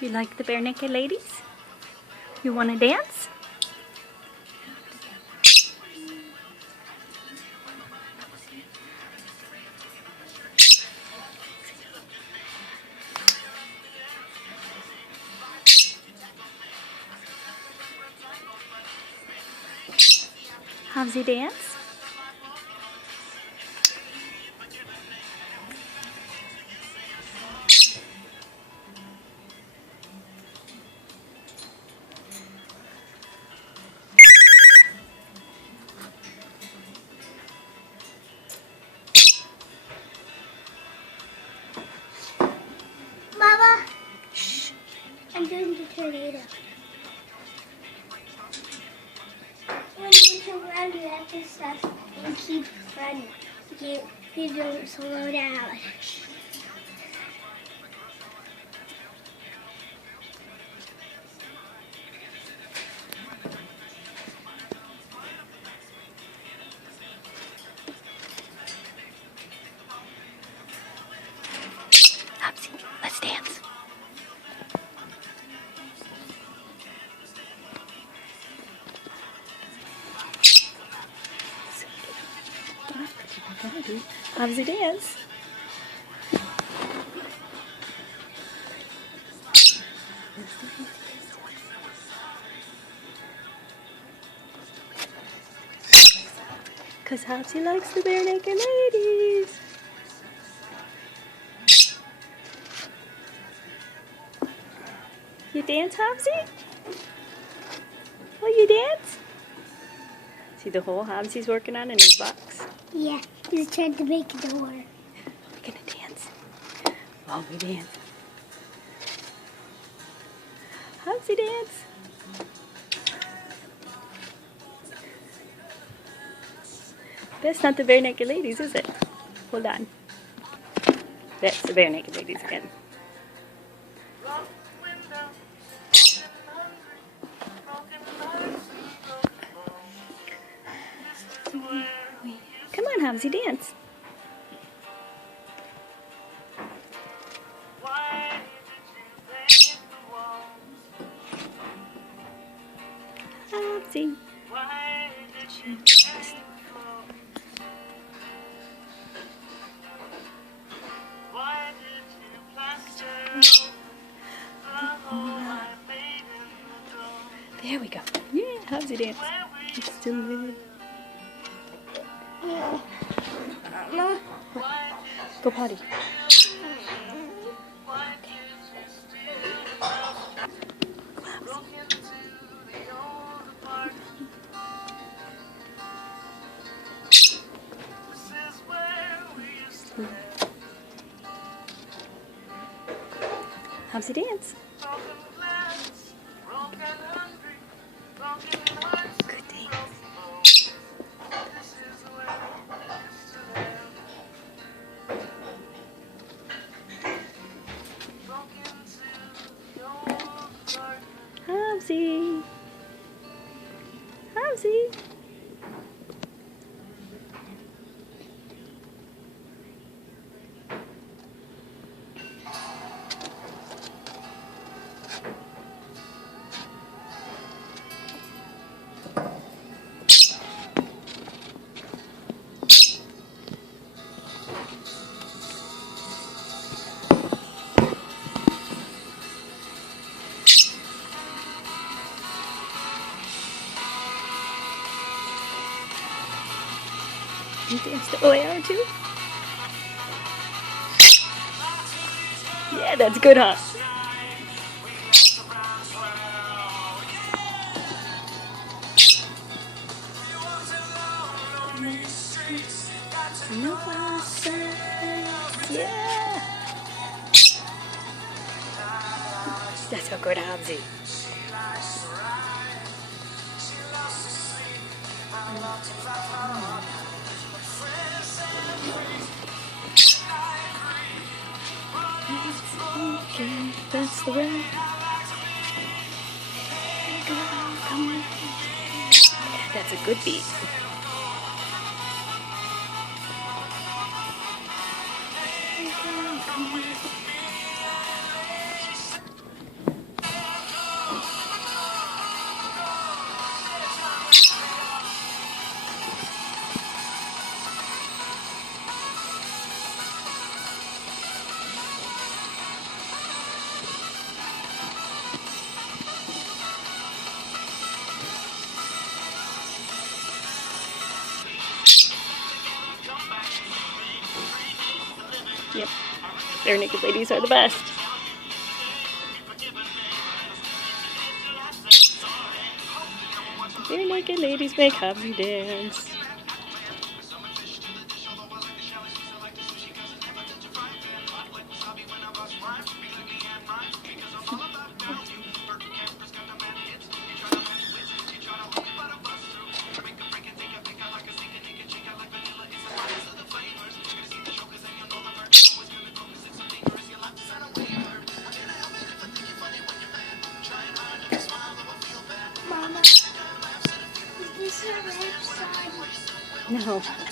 You like the bare naked ladies? You want to dance? Hobbesy dance? Mama, shh. I'm doing the tornado. When you turn around, you have to stop and keep running. You don't slow down. Hobbesy, let's dance. Hobbesy dance. Cause Hobbesy likes the bare naked ladies. You dance, Hobbesy? Will you dance? See the hole Hobbesy's working on in his box? Yeah, he's trying to make a door. We're gonna dance. Oh, we dance. Hobbesy dance. That's not the bare naked ladies, is it? Hold on. That's the bare naked ladies again. Come on, Hobbesy, dance. Hobbesy. There we go. Yeah, Hobbesy dance. It's still there. Mama. Go potty. Hobbesy dance. Good dance. Hobbesy. Hobbesy. You dance the OAR too? Yeah, that's good, huh? Yeah! That's so good, Hobbesy. Okay, that's the way. That's a good beat. Bare naked ladies are the best. Bare naked ladies make Hobbes dance. Mama, is this a website? No.